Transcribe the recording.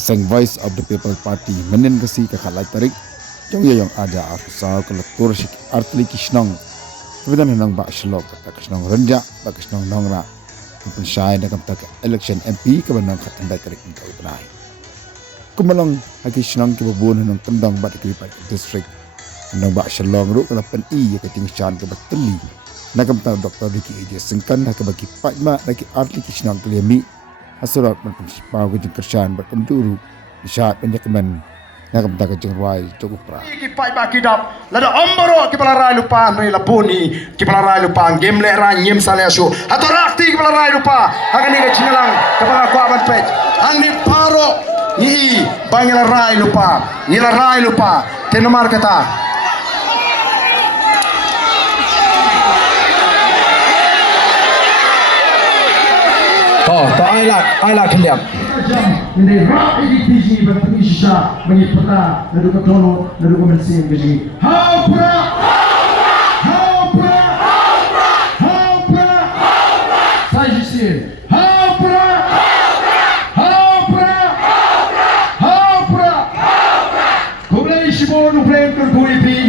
Kasang Voice of the People Party menen kasi kakalay tarik jong yang ada arusau kelatur sik artli kisnong kemudian nang bak shlok tak kisnong renja bak kisnong nongra pensyai nak tak election MP kebenang katandai tarik untuk benai kumalong haki kisnong kebubun nang kendang bak dikripat district nang bak shlong ru kana pen I ke tingchan ke bateli nak kamta Dr. Diki Eje sengkan nak bagi patma nak artli kisnong kelemi asurat menpau ke jengkersan berkemduru isyarat penjakaman nak kamta ke jengwai cukup pra kipai bakidap lada omboro kipala rai lupa nri lapuni kipala rai lupa gemle rai nyem salesu atau rakti kipala rai lupa akan ni cingalang kepala ku aban pet ang ni paro ni bangila rai lupa tenomar kata to ai la kendam ini rak ini biji bagi sisa bagi peta lalu ke tono lalu ke mesin biji haupra saya sih haupra kau boleh sibuk nu plan kerjui pi